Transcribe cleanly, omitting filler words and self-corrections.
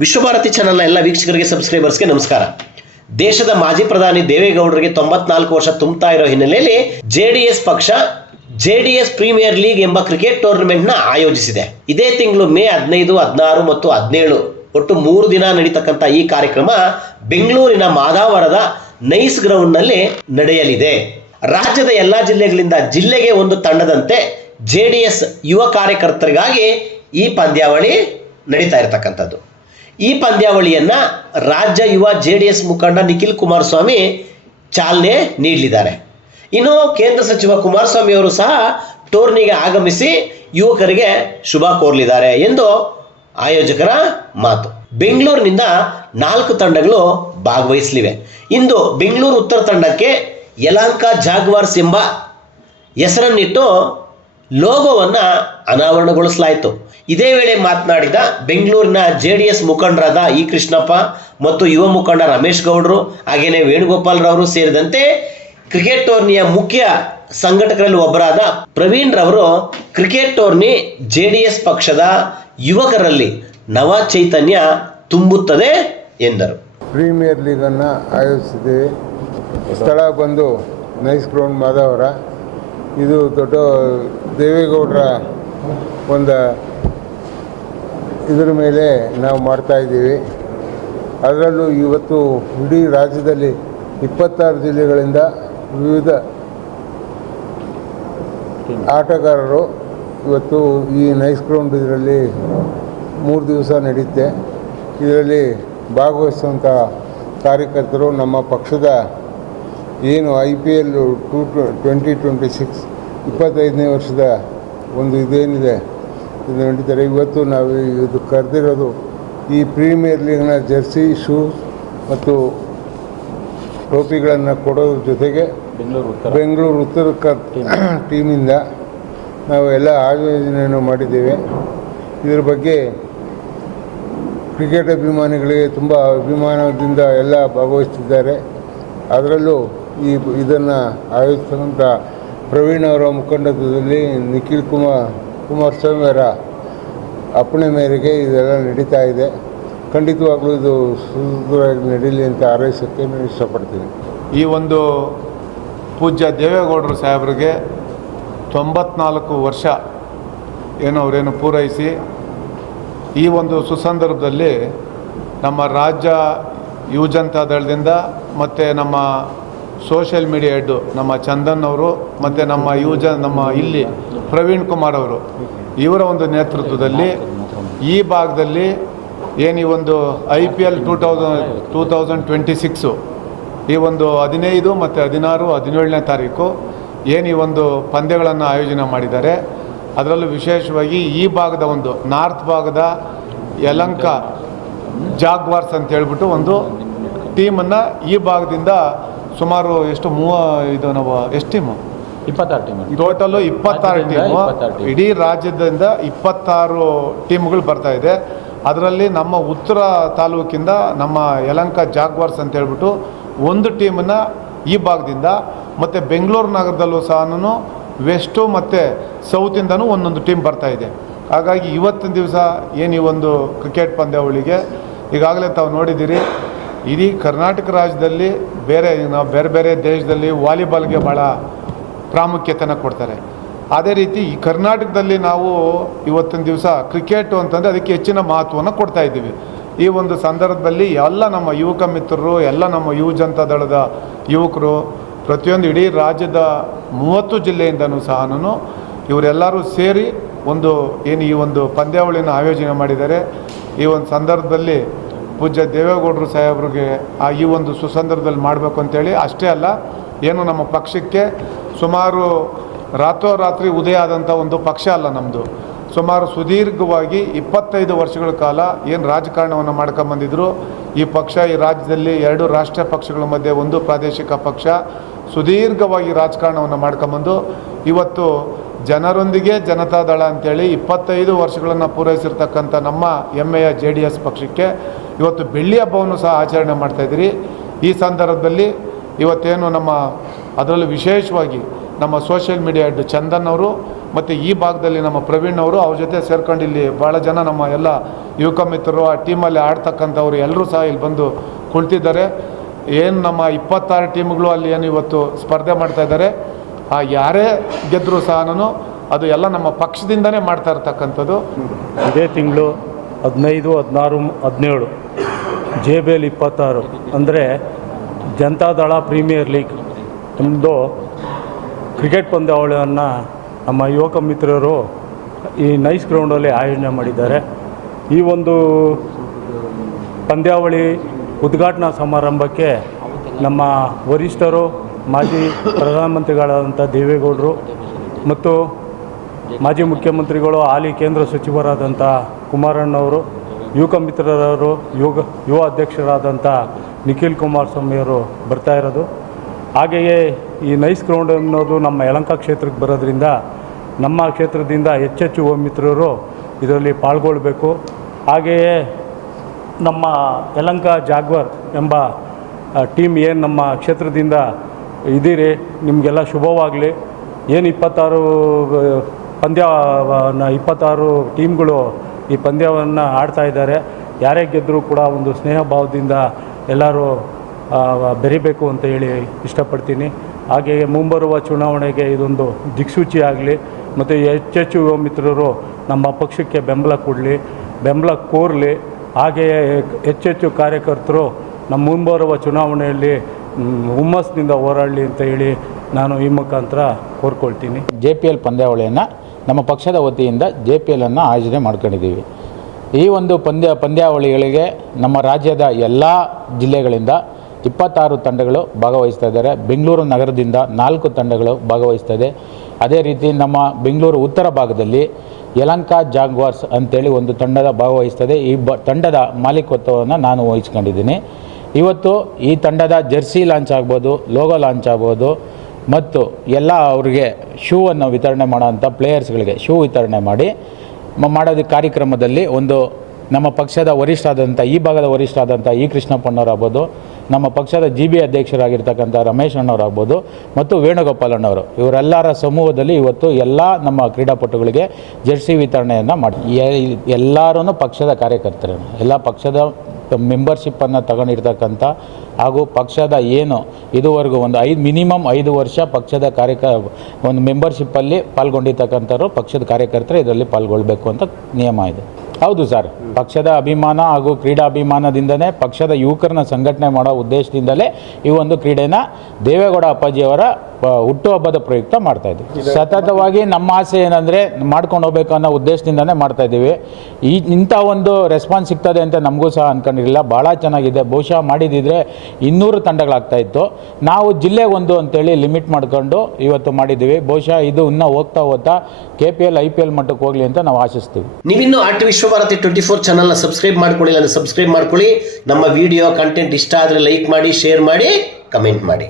ವಿಶ್ವಭಾರತಿ ಚಾನೆಲ್ನ ಎಲ್ಲ ವೀಕ್ಷಕರಿಗೆ ಸಬ್ಸ್ಕ್ರೈಬರ್ಸ್ಗೆ ನಮಸ್ಕಾರ. ದೇಶದ ಮಾಜಿ ಪ್ರಧಾನಿ ದೇವೇಗೌಡರಿಗೆ 94 ವರ್ಷ ತುಂಬುತ್ತಾ ಇರೋ ಹಿನ್ನೆಲೆಯಲ್ಲಿ ಜೆಡಿಎಸ್ ಪ್ರೀಮಿಯರ್ ಲೀಗ್ ಎಂಬ ಕ್ರಿಕೆಟ್ ಟೂರ್ನಮೆಂಟ್ನ ಆಯೋಜಿಸಿದೆ. ಇದೇ ತಿಂಗಳು ಮೇ 15, 16 ಮತ್ತು 17 ಒಟ್ಟು 3 ದಿನ ನಡೀತಕ್ಕಂಥ ಈ ಕಾರ್ಯಕ್ರಮ ಬೆಂಗಳೂರಿನ ಮಾದಾವರದ ನೈಸ್ ಗ್ರೌಂಡ್ನಲ್ಲಿ ನಡೆಯಲಿದೆ. ರಾಜ್ಯದ ಎಲ್ಲಾ ಜಿಲ್ಲೆಗಳಿಂದ ಜಿಲ್ಲೆಗೆ ಒಂದು ತಂಡದಂತೆ ಜೆಡಿಎಸ್ ಯುವ ಕಾರ್ಯಕರ್ತರಿಗಾಗಿ ಈ ಪಂದ್ಯಾವಳಿ ನಡೀತಾ ಇರತಕ್ಕಂಥದ್ದು. ಈ ಪಂದ್ಯಾವಳಿಯನ್ನ ರಾಜ್ಯ ಯುವ ಜೆಡಿಎಸ್ ಮುಖಂಡ ನಿಖಿಲ್ ಕುಮಾರಸ್ವಾಮಿ ಚಾಲನೆ ನೀಡಲಿದ್ದಾರೆ. ಇನ್ನು ಕೇಂದ್ರ ಸಚಿವ ಕುಮಾರಸ್ವಾಮಿ ಅವರು ಸಹ ಟೂರ್ನಿಗೆ ಆಗಮಿಸಿ ಯುವಕರಿಗೆ ಶುಭ ಕೋರಲಿದ್ದಾರೆ ಎಂದು ಆಯೋಜಕರ ಮಾತು. ಬೆಂಗಳೂರಿನಿಂದ 4 ತಂಡಗಳು ಭಾಗವಹಿಸಲಿವೆ. ಇಂದು ಬೆಂಗಳೂರು ಉತ್ತರ ತಂಡಕ್ಕೆ ಯಲಹಂಕ ಜಾಗ್ವಾರ್ಸ್ ಎಂಬ ಹೆಸರನ್ನಿಟ್ಟು ಲೋಗೋವನ್ನು ಅನಾವರಣಗೊಳಿಸಲಾಯಿತು. ಇದೇ ವೇಳೆ ಮಾತನಾಡಿದ ಬೆಂಗಳೂರಿನ ಜೆಡಿಎಸ್ ಮುಖಂಡರಾದ ಇ ಕೃಷ್ಣಪ್ಪ ಮತ್ತು ಯುವ ಮುಖಂಡ ರಮೇಶ್ ಗೌಡರು ಹಾಗೇನೆ ವೇಣುಗೋಪಾಲ್ ರವರು ಸೇರಿದಂತೆ ಕ್ರಿಕೆಟ್ ಟೂರ್ನಿಯ ಮುಖ್ಯ ಸಂಘಟಕರಲ್ಲಿ ಒಬ್ಬರಾದ ಪ್ರವೀಣ್ ರವರು ಕ್ರಿಕೆಟ್ ಟೂರ್ನಿ ಜೆಡಿಎಸ್ ಪಕ್ಷದ ಯುವಕರಲ್ಲಿ ನವ ಚೈತನ್ಯ ತುಂಬುತ್ತದೆ ಎಂದರು. ಪ್ರೀಮಿಯರ್ ಲೀಗನ್ನು ಆಯೋಜಿಸಿದ್ದೇವೆ. ಸ್ಥಳ ಬಂದು ನೈಸ್ ಗ್ರೌಂಡ್ ಮಾದಾವರ. ಇದು ದೊಡ್ಡ ದೇವೇಗೌಡರ ಒಂದು ಇದರ ಮೇಲೆ ನಾವು ಮಾಡ್ತಾಯಿದ್ದೀವಿ. ಅದರಲ್ಲೂ ಇವತ್ತು ಇಡೀ ರಾಜ್ಯದಲ್ಲಿ 26 ಜಿಲ್ಲೆಗಳಿಂದ ವಿವಿಧ ಆಟಗಾರರು ಇವತ್ತು ಈ ನೈಸ್ ಗ್ರೌಂಡ್ ಇದರಲ್ಲಿ 3 ದಿವಸ ನಡೆಯುತ್ತೆ. ಇದರಲ್ಲಿ ಭಾಗವಹಿಸುವಂಥ ಕಾರ್ಯಕರ್ತರು ನಮ್ಮ ಪಕ್ಷದ ಏನು IPL 2026 25ನೇ ವರ್ಷದ ಒಂದು ಇದೇನಿದೆ ಇದು ನಡೀತಾರೆ. ಇವತ್ತು ನಾವು ಇದು ಕರೆದಿರೋದು ಈ ಪ್ರೀಮಿಯರ್ ಲೀಗ್ನ ಜರ್ಸಿ, ಶೂಸ್ ಮತ್ತು ಟೋಪಿಗಳನ್ನು ಕೊಡೋದ್ರ ಜೊತೆಗೆ ಬೆಂಗಳೂರು ಉತ್ತರ ಟೀಮಿಂದ ನಾವು ಎಲ್ಲ ಆಯೋಜನೆಯನ್ನು ಮಾಡಿದ್ದೇವೆ. ಇದರ ಬಗ್ಗೆ ಕ್ರಿಕೆಟ್ ಅಭಿಮಾನಿಗಳಿಗೆ ತುಂಬ ಅಭಿಮಾನದಿಂದ ಎಲ್ಲ ಭಾಗವಹಿಸ್ತಿದ್ದಾರೆ. ಅದರಲ್ಲೂ ಇದನ್ನು ಆಯೋಜಿಸ್ತಕ್ಕಂಥ ಪ್ರವೀಣ್ ಅವರ ಮುಖಂಡತ್ವದಲ್ಲಿ ನಿಖಿಲ್ ಕುಮಾರಸ್ವಾಮಿ ಅವರ ಅಪ್ಪಣೆ ಮೇರೆಗೆ ಇದೆಲ್ಲ ನಡೀತಾ ಇದೆ. ಖಂಡಿತವಾಗ್ಲೂ ಇದು ಸುದೂರವಾಗಿ ನಡೀಲಿ ಅಂತ ಹಾರೈಸೋಕ್ಕೆ ನಾನು ಇಷ್ಟಪಡ್ತೀನಿ. ಈ ಒಂದು ಪೂಜ್ಯ ದೇವೇಗೌಡರು ಸಾಹೇಬರಿಗೆ 94 ವರ್ಷ ಅವರೇನು ಪೂರೈಸಿ ಈ ಒಂದು ಸುಸಂದರ್ಭದಲ್ಲಿ ನಮ್ಮ ರಾಜ್ಯ ಯುವಜನತಾ ದಳದಿಂದ ಮತ್ತು ನಮ್ಮ ಸೋಷಿಯಲ್ ಮೀಡಿಯಾ ಹೆಡ್ಡು ನಮ್ಮ ಚಂದನ್ ಅವರು ಮತ್ತು ನಮ್ಮ ಇಲ್ಲಿ ಪ್ರವೀಣ್ ಕುಮಾರ್ ಅವರು ಇವರ ಒಂದು ನೇತೃತ್ವದಲ್ಲಿ ಈ ಭಾಗದಲ್ಲಿ ಏನು ಈ ಒಂದು IPL 2026 ಈ ಒಂದು 15 ಮತ್ತು 16, 17ನೇ ತಾರೀಕು ಏನು ಈ ಒಂದು ಪಂದ್ಯಗಳನ್ನು ಆಯೋಜನೆ ಮಾಡಿದ್ದಾರೆ. ಅದರಲ್ಲೂ ವಿಶೇಷವಾಗಿ ಈ ಭಾಗದ ಒಂದು ನಾರ್ತ್ ಭಾಗದ ಯಲಹಂಕ ಜಾಗ್ವಾರ್ಸ್ ಅಂತ ಹೇಳ್ಬಿಟ್ಟು ಒಂದು ಟೀಮನ್ನು ಈ ಭಾಗದಿಂದ ಸುಮಾರು ಎಷ್ಟು ನಾವು ಎಷ್ಟು ಟೀಮು 26 ಟೀಮ್ ಟೋಟಲು 26 ಟೀಮು ಇಡೀ ರಾಜ್ಯದಿಂದ 26 ಟೀಮ್ಗಳು ಬರ್ತಾ ಇದೆ. ಅದರಲ್ಲಿ ನಮ್ಮ ಉತ್ತರ ತಾಲೂಕಿಂದ ನಮ್ಮ ಯಲಹಂಕ ಜಾಗ್ವಾರ್ಸ್ ಅಂತ ಹೇಳ್ಬಿಟ್ಟು ಒಂದು ಟೀಮನ್ನು ಈ ಭಾಗದಿಂದ ಮತ್ತು ಬೆಂಗಳೂರು ನಗರದಲ್ಲೂ ಸಹ ವೆಸ್ಟು ಮತ್ತು ಸೌತಿಂದನೂ ಒಂದೊಂದು ಟೀಮ್ ಬರ್ತಾ ಇದೆ. ಹಾಗಾಗಿ ಇವತ್ತಿನ ದಿವಸ ಏನು ಈ ಒಂದು ಕ್ರಿಕೆಟ್ ಪಂದ್ಯಾವಳಿಗೆ ಈಗಾಗಲೇ ತಾವು ನೋಡಿದ್ದೀರಿ, ಇಡೀ ಕರ್ನಾಟಕ ರಾಜ್ಯದಲ್ಲಿ ಬೇರೆ ಬೇರೆ ದೇಶದಲ್ಲಿ ವಾಲಿಬಾಲ್ಗೆ ಭಾಳ ಪ್ರಾಮುಖ್ಯತೆನ ಕೊಡ್ತಾರೆ. ಅದೇ ರೀತಿ ಈ ಕರ್ನಾಟಕದಲ್ಲಿ ನಾವು ಇವತ್ತಿನ ದಿವಸ ಕ್ರಿಕೆಟು ಅಂತಂದರೆ ಅದಕ್ಕೆ ಹೆಚ್ಚಿನ ಮಹತ್ವವನ್ನು ಕೊಡ್ತಾ ಇದ್ದೀವಿ. ಈ ಒಂದು ಸಂದರ್ಭದಲ್ಲಿ ಎಲ್ಲ ನಮ್ಮ ಯುವಕ ಮಿತ್ರರು, ಎಲ್ಲ ನಮ್ಮ ಯುವ ಜನತಾ ದಳದ ಯುವಕರು ಪ್ರತಿಯೊಂದು ಇಡೀ ರಾಜ್ಯದ 30 ಜಿಲ್ಲೆಯಿಂದನೂ ಸಹ ಇವರೆಲ್ಲರೂ ಸೇರಿ ಈ ಒಂದು ಪಂದ್ಯಾವಳಿನ ಆಯೋಜನೆ ಮಾಡಿದ್ದಾರೆ. ಈ ಒಂದು ಸಂದರ್ಭದಲ್ಲಿ ಪೂಜ್ಯ ದೇವೇಗೌಡರು ಸಾಹೇಬ್ರಿಗೆ ಈ ಒಂದು ಸುಸಂದರ್ಭದಲ್ಲಿ ಮಾಡಬೇಕು ಅಂತೇಳಿ ಅಷ್ಟೇ ಅಲ್ಲ, ಏನು ನಮ್ಮ ಪಕ್ಷಕ್ಕೆ ಸುಮಾರು ರಾತ್ರೋರಾತ್ರಿ ಉದಯ ಆದಂಥ ಒಂದು ಪಕ್ಷ ಅಲ್ಲ ನಮ್ಮದು. ಸುಮಾರು ಸುದೀರ್ಘವಾಗಿ 25 ವರ್ಷಗಳ ಕಾಲ ಏನು ರಾಜಕಾರಣವನ್ನು ಮಾಡ್ಕೊಂಬಂದಿದ್ರು. ಈ ಪಕ್ಷ ಈ ರಾಜ್ಯದಲ್ಲಿ 2 ರಾಷ್ಟ್ರೀಯ ಪಕ್ಷಗಳ ಮಧ್ಯೆ ಒಂದು ಪ್ರಾದೇಶಿಕ ಪಕ್ಷ ಸುದೀರ್ಘವಾಗಿ ರಾಜಕಾರಣವನ್ನು ಮಾಡ್ಕೊಂಬಂದು ಇವತ್ತು ಜನರೊಂದಿಗೆ ಜನತಾದಳ ಅಂತೇಳಿ 25 ವರ್ಷಗಳನ್ನು ಪೂರೈಸಿರ್ತಕ್ಕಂಥ ನಮ್ಮ ಹೆಮ್ಮೆಯ JDS ಪಕ್ಷಕ್ಕೆ ಇವತ್ತು ಬೆಳ್ಳಿ ಹಬ್ಬವನ್ನು ಸಹ ಆಚರಣೆ ಮಾಡ್ತಾಯಿದ್ದೀರಿ. ಈ ಸಂದರ್ಭದಲ್ಲಿ ಇವತ್ತೇನು ಅದರಲ್ಲೂ ವಿಶೇಷವಾಗಿ ನಮ್ಮ ಸೋಷಿಯಲ್ ಮೀಡಿಯಾ ಹೆಡ್ ಚಂದನ್ ಅವರು ಮತ್ತು ಈ ಭಾಗದಲ್ಲಿ ನಮ್ಮ ಪ್ರವೀಣ್ ಅವರು ಅವ್ರ ಜೊತೆ ಸೇರ್ಕೊಂಡು ಇಲ್ಲಿ ಭಾಳ ಜನ ನಮ್ಮ ಎಲ್ಲ ಯುವಕ ಮಿತ್ರರು ಆ ಟೀಮಲ್ಲಿ ಆಡ್ತಕ್ಕಂಥವ್ರು ಎಲ್ಲರೂ ಸಹ ಇಲ್ಲಿ ಬಂದು ಕುಳಿತಿದ್ದಾರೆ. ಏನು ನಮ್ಮ 26 ಟೀಮ್ಗಳು ಅಲ್ಲಿ ಏನು ಇವತ್ತು ಸ್ಪರ್ಧೆ ಮಾಡ್ತಾ ಇದ್ದಾರೆ, ಆ ಯಾರೇ ಗೆದ್ದರೂ ಸಹ ಅದು ಎಲ್ಲ ನಮ್ಮ ಪಕ್ಷದಿಂದನೇ ಮಾಡ್ತಾ ಇರ್ತಕ್ಕಂಥದ್ದು. ಇದೇ ತಿಂಗಳು 15, 16, 17 JBL 26 ಅಂದರೆ ಜನತಾದಳ ಪ್ರೀಮಿಯರ್ ಲೀಗ್ ನಮ್ಮದು ಕ್ರಿಕೆಟ್ ಪಂದ್ಯಾವಳಿಯನ್ನು ನಮ್ಮ ಯುವಕ ಮಿತ್ರರು ಈ ನೈಸ್ ಗ್ರೌಂಡಲ್ಲಿ ಆಯೋಜನೆ ಮಾಡಿದ್ದಾರೆ. ಈ ಒಂದು ಪಂದ್ಯಾವಳಿ ಉದ್ಘಾಟನಾ ಸಮಾರಂಭಕ್ಕೆ ನಮ್ಮ ವರಿಷ್ಠರು, ಮಾಜಿ ಪ್ರಧಾನಮಂತ್ರಿಗಳಾದಂಥ ದೇವೇಗೌಡರು ಮತ್ತು ಮಾಜಿ ಮುಖ್ಯಮಂತ್ರಿಗಳು, ಹಾಲಿ ಕೇಂದ್ರ ಸಚಿವರಾದಂಥ ಕುಮಾರಣ್ಣವರು, ಯುವಕ ಮಿತ್ರರವರು, ಯುವ ಅಧ್ಯಕ್ಷರಾದಂಥ ನಿಖಿಲ್ ಕುಮಾರಸ್ವಾಮಿಯವರು ಬರ್ತಾ ಇರೋದು. ಹಾಗೆಯೇ ಈ ನೈಸ್ ಗ್ರೌಂಡ್ ಅನ್ನೋದು ನಮ್ಮ ಯಲಹಂಕ ಕ್ಷೇತ್ರಕ್ಕೆ ಬರೋದ್ರಿಂದ ನಮ್ಮ ಕ್ಷೇತ್ರದಿಂದ ಹೆಚ್ಚೆಚ್ಚು ಯುವ ಮಿತ್ರರು ಇದರಲ್ಲಿ ಪಾಲ್ಗೊಳ್ಬೇಕು. ಹಾಗೆಯೇ ನಮ್ಮ ಯಲಹಂಕ ಜಾಗ್ವಾರ್ ಎಂಬ ಟೀಮ್ ಏನು ನಮ್ಮ ಕ್ಷೇತ್ರದಿಂದ ಇದ್ದೀರಿ, ನಿಮಗೆಲ್ಲ ಶುಭವಾಗಲಿ. ಏನು 26 ಟೀಮ್ಗಳು ಈ ಪಂದ್ಯವನ್ನು ಆಡ್ತಾ ಇದ್ದಾರೆ. ಯಾರೇ ಗೆದ್ದರೂ ಕೂಡ ಒಂದು ಸ್ನೇಹ ಭಾವದಿಂದ ಎಲ್ಲರೂ ಬೆರಿಬೇಕು ಅಂತ ಹೇಳಿ ಇಷ್ಟಪಡ್ತೀನಿ. ಹಾಗೆಯೇ ಮುಂಬರುವ ಚುನಾವಣೆಗೆ ಇದೊಂದು ದಿಕ್ಸೂಚಿ ಆಗಲಿ ಮತ್ತು ಹೆಚ್ಚೆಚ್ಚು ಯುವ ಮಿತ್ರರು ನಮ್ಮ ಪಕ್ಷಕ್ಕೆ ಬೆಂಬಲ ಕೋರಲಿ. ಹಾಗೆಯೇ ಹೆಚ್ಚೆಚ್ಚು ಕಾರ್ಯಕರ್ತರು ನಮ್ಮ ಮುಂಬರುವ ಚುನಾವಣೆಯಲ್ಲಿ ಹುಮ್ಮಸ್ಸಿನಿಂದ ಹೋರಾಡಲಿ ಅಂತ ಹೇಳಿ ನಾನು ಈ ಮುಖಾಂತರ ಕೋರ್ಕೊಳ್ತೀನಿ. JPL ಪಂದ್ಯಾವಳಿಯನ್ನು ನಮ್ಮ ಪಕ್ಷದ ವತಿಯಿಂದ JPLನ್ನು ಆಯೋಜನೆ ಮಾಡ್ಕೊಂಡಿದ್ದೀವಿ. ಈ ಒಂದು ಪಂದ್ಯಾವಳಿಗಳಿಗೆ ನಮ್ಮ ರಾಜ್ಯದ ಎಲ್ಲ ಜಿಲ್ಲೆಗಳಿಂದ 26 ತಂಡಗಳು ಭಾಗವಹಿಸ್ತಾ ಇದ್ದಾರೆ. ಬೆಂಗಳೂರು ನಗರದಿಂದ 4 ತಂಡಗಳು ಭಾಗವಹಿಸ್ತದೆ. ಅದೇ ರೀತಿ ನಮ್ಮ ಬೆಂಗಳೂರು ಉತ್ತರ ಭಾಗದಲ್ಲಿ ಯಲಹಂಕ ಜಾಗ್ವಾರ್ಸ್ ಅಂತೇಳಿ ಒಂದು ತಂಡದ ಭಾಗವಹಿಸ್ತದೆ. ಈ ತಂಡದ ಮಾಲೀಕತ್ವವನ್ನು ನಾನು ವಹಿಸ್ಕೊಂಡಿದ್ದೀನಿ. ಇವತ್ತು ಈ ತಂಡದ ಜೆರ್ಸಿ ಲಾಂಚ್ ಆಗ್ಬೋದು, ಲೋಗೋ ಲಾಂಚ್ ಆಗ್ಬೋದು ಮತ್ತು ಎಲ್ಲ ಅವ್ರಿಗೆ ಶೂ ಅನ್ನು ವಿತರಣೆ ಮಾಡೋಂಥ ಪ್ಲೇಯರ್ಸ್ಗಳಿಗೆ ಶೂ ವಿತರಣೆ ಮಾಡೋದು ಕಾರ್ಯಕ್ರಮದಲ್ಲಿ ಒಂದು ನಮ್ಮ ಪಕ್ಷದ ವರಿಷ್ಠರಾದಂಥ ಈ ಭಾಗದ ವರಿಷ್ಠರಾದಂಥ ಇ ಕೃಷ್ಣಪ್ಪನವರಾಗ್ಬೋದು, ನಮ್ಮ ಪಕ್ಷದ GB ಅಧ್ಯಕ್ಷರಾಗಿರ್ತಕ್ಕಂಥ ರಮೇಶ್ ಅಣ್ಣವರಾಗ್ಬೋದು ಮತ್ತು ವೇಣುಗೋಪಾಲ್ ಅಣ್ಣವರು, ಇವರೆಲ್ಲರ ಸಮೂಹದಲ್ಲಿ ಇವತ್ತು ಎಲ್ಲ ನಮ್ಮ ಕ್ರೀಡಾಪಟುಗಳಿಗೆ ಜೆರ್ಸಿ ವಿತರಣೆಯನ್ನು ಮಾಡಿ ಎಲ್ಲರೂ ಪಕ್ಷದ ಕಾರ್ಯಕರ್ತರು, ಎಲ್ಲ ಪಕ್ಷದ ಮೆಂಬರ್ಶಿಪ್ಪನ್ನು ತಗೊಂಡಿರ್ತಕ್ಕಂಥ ಹಾಗೂ ಪಕ್ಷದ ಏನು ಇದುವರೆಗೂ ಒಂದು ಮಿನಿಮಮ್ 5 ವರ್ಷ ಪಕ್ಷದ ಒಂದು ಮೆಂಬರ್ಶಿಪ್ಪಲ್ಲಿ ಪಾಲ್ಗೊಂಡಿರ್ತಕ್ಕಂಥವ್ರು ಪಕ್ಷದ ಕಾರ್ಯಕರ್ತರು ಇದರಲ್ಲಿ ಪಾಲ್ಗೊಳ್ಬೇಕು ಅಂತ ನಿಯಮ ಇದೆ. ಹೌದು ಸರ್, ಪಕ್ಷದ ಅಭಿಮಾನ ಹಾಗೂ ಕ್ರೀಡಾಭಿಮಾನದಿಂದನೇ ಪಕ್ಷದ ಯುವಕರನ್ನ ಸಂಘಟನೆ ಮಾಡೋ ಉದ್ದೇಶದಿಂದಲೇ ಈ ಒಂದು ಕ್ರೀಡೆನ ದೇವೇಗೌಡ ಅಪ್ಪಾಜಿಯವರ ಹುಟ್ಟುಹಬ್ಬದ ಪ್ರಯುಕ್ತ ಮಾಡ್ತಾಯಿದ್ವಿ. ಸತತವಾಗಿ ನಮ್ಮ ಆಸೆ ಏನಂದರೆ ಮಾಡ್ಕೊಂಡು ಹೋಗ್ಬೇಕು ಅನ್ನೋ ಉದ್ದೇಶದಿಂದನೇ ಮಾಡ್ತಾಯಿದ್ದೀವಿ. ಇಂಥ ಒಂದು ರೆಸ್ಪಾನ್ಸ್ ಸಿಗ್ತದೆ ಅಂತ ನಮಗೂ ಸಹ ಅಂದ್ಕೊಂಡಿರಲಿಲ್ಲ. ಭಾಳ ಚೆನ್ನಾಗಿದೆ. ಬಹುಶಃ ಮಾಡಿದಿದ್ರೆ 200 ತಂಡಗಳಾಗ್ತಾಯಿತ್ತು. ನಾವು ಜಿಲ್ಲೆಗೊಂದು ಅಂತೇಳಿ ಲಿಮಿಟ್ ಮಾಡ್ಕೊಂಡು ಇವತ್ತು ಮಾಡಿದ್ದೀವಿ. ಬಹುಶಃ ಇದು ಇನ್ನೂ ಹೋಗ್ತಾ KPL IPL ಮಟ್ಟಕ್ಕೆ ಹೋಗಲಿ ಅಂತ ನಾವು ಆಶಿಸ್ತೀವಿ. ನೀವಿನ್ನೂ ಆರ್ಟ್ ವಿಶ್ವಭಾರತಿ 24 ಚಾನಲ್ನ ಸಬ್ಸ್ಕ್ರೈಬ್ ಮಾಡ್ಕೊಳ್ಳಿಲ್ಲ ಅಂದರೆ ಸಬ್ಸ್ಕ್ರೈಬ್ ಮಾಡ್ಕೊಳ್ಳಿ. ನಮ್ಮ ವಿಡಿಯೋ ಕಂಟೆಂಟ್ ಇಷ್ಟ ಆದರೆ ಲೈಕ್ ಮಾಡಿ, ಶೇರ್ ಮಾಡಿ, ಕಮೆಂಟ್ ಮಾಡಿ.